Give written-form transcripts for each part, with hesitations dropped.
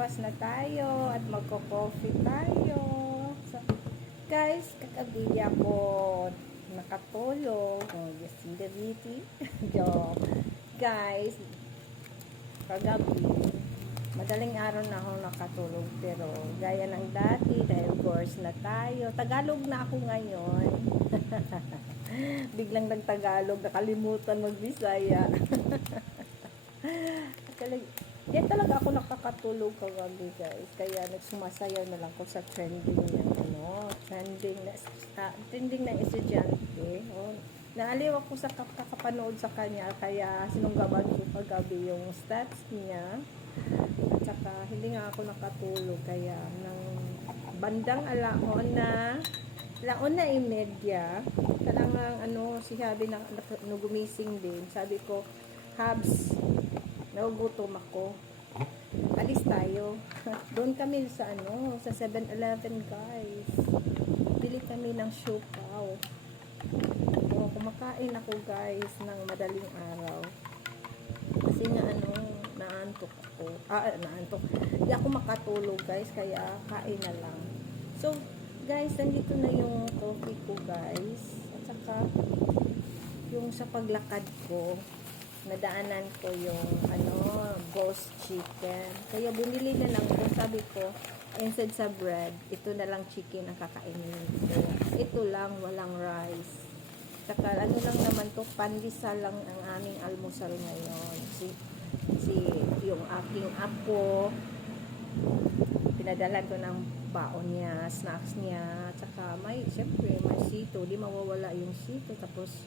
breakfast na tayo at magko-coffee tayo. So, guys, kagabi ako nakatulog. Oh, yes, in the beauty. Joke. Guys, kagabi, madaling araw na ako nakatulog. Pero, gaya ng dati, dahil course na tayo. Tagalog na ako ngayon. Biglang nagtagalog, nakalimutan mag-Bisaya. Yan talaga ako nakakatulog kagabi, guys. Kaya nagsumasayaw na lang ko sa trending ng trending na estudyante. Oh, naaliw ako sa kakapanood sa kanya, kaya sinunggaban ko kagabi yung stats niya. At saka hindi nga ako nakatulog, kaya ng bandang alauna imedya, talagang si Habi na gumising din. Sabi ko, Habs, nagugutom ako. Alis tayo. Doon kami sa sa 7-Eleven, guys. Bili kami ng siopaw. So, kumakain ako, guys, ng madaling araw. Kasi nga naantok ako. Naantok. Hindi ako makatulog, guys, kaya kain na lang. So, guys, nandito na yung coffee ko, guys. At saka yung sa paglakad ko, nadaanan ko yung ghost chicken. Kaya bumili na lang ko. Sabi ko, instead sa bread, ito na lang chicken ang kakainin ko. Ito lang, walang rice. Saka lang naman to, pandesal lang ang aming almusal ngayon. Yung aking apo, pinadalan ko ng baon niya, snacks niya, saka syempre may sito, di mawawala yung sito. Tapos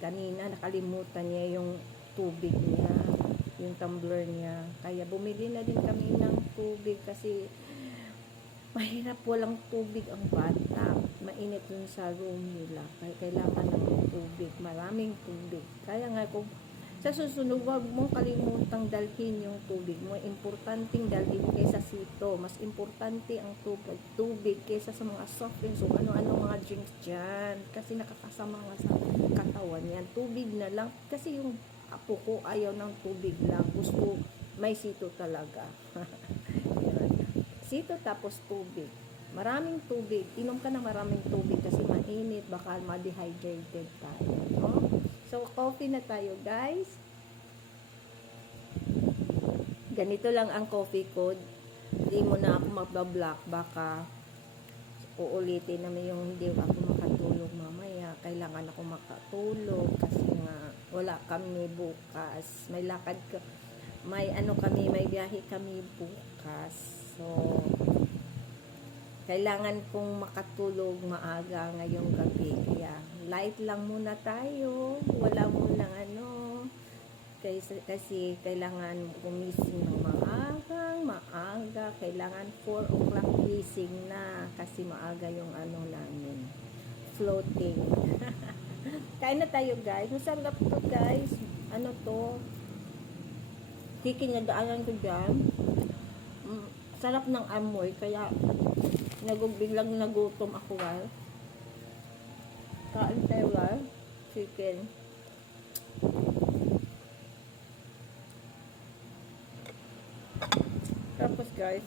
kanina nakalimutan niya yung tubig niya, yung tumbler niya, kaya bumili na din kami ng tubig kasi mahirap walang tubig ang bata, mainit dun sa room nila, kaya kailangan ng tubig, maraming tubig. Kaya nga kung sa susunod, wag mong kalimutang dalhin yung tubig mo. Importanteng dalhin kaysa sito. Mas importante ang tubig kaysa sa mga soft drinks o ano-ano mga drinks dyan. Kasi nakakasama nga sa katawan yan. Tubig na lang. Kasi yung apo ko ayaw ng tubig lang. Gusto may sito talaga. Sito tapos tubig. Maraming tubig. Inom ka ng maraming tubig kasi mainit. Baka ma-dehydrated tayo. No? So, coffee na tayo, guys. Ganito lang ang coffee ko. Hindi mo na ako magbablock. Baka uulitin naman yung hindi ako makatulog mamaya. Kailangan ako makatulog kasi nga wala kami bukas. May lakad ka. May biyahe kami bukas. So, kailangan kong makatulog maaga ngayong gabi. Kaya, light lang muna tayo. Wala munang kasi kailangan gumising ng maaga. Kailangan 4 o'clock gising na. Kasi maaga yung namin. Floating. Kain na tayo, guys. Masarap to, guys. Kikinyagaan ko dyan. Sarap ng amoy. Kaya, biglang nagutom ako, guys. Kain tayo, guys. Chicken. Tapos, guys,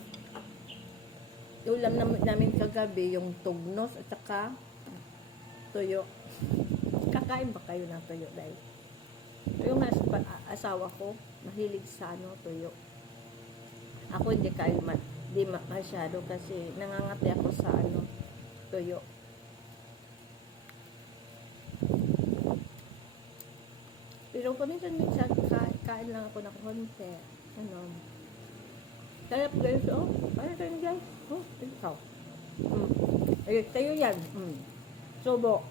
ulam namin kagabi yung tugnos at saka tuyo. Kakain ba kayo ng tuyo, guys? Yung asawa ko, mahilig sa tuyo. Ako hindi masyado kasi nangangati ako sa tuyo. Pero minsan kain lang ako ng konti. Sarap, guys, Ano tayo, guys? Ikaw. Tayo yan. Sobo.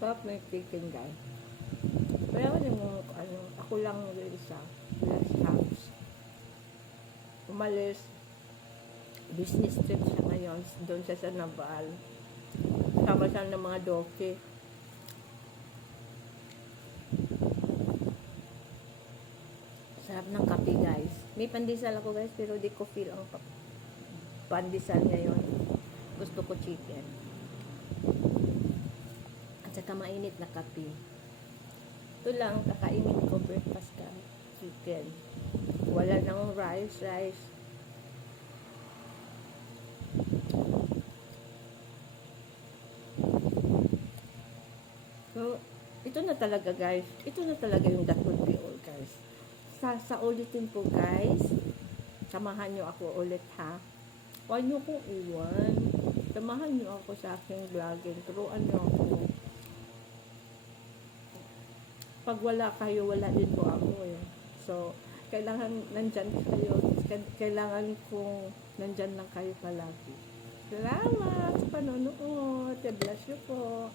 Sarap na yung chicken, guys. Kaya ako lang yung isa. Last house. Umalis. Business trip siya ngayon. Doon siya sa Naval. Kasama siya ng mga doke. Sarap ng kape, guys. May pandesal ako, guys, pero di ko feel ang pandesal ngayon. Gusto ko chicken. At saka mainit na kape. Ito lang, kakainin ko breakfast ka. Chicken. Wala nang rice. So, ito na talaga, guys. Ito na talaga yung that would be all, guys. Sa ulitin po, guys. Samahan nyo ako ulit, ha? Huwag nyo kong iwan. Samahan nyo ako sa aking vlogging. Turuan nyo ako. Pag wala kayo, wala din po ako, eh. So, kailangan nandyan kayo. Kailangan kong nandyan lang kayo palagi. Salamat sa panonood. Bless you po.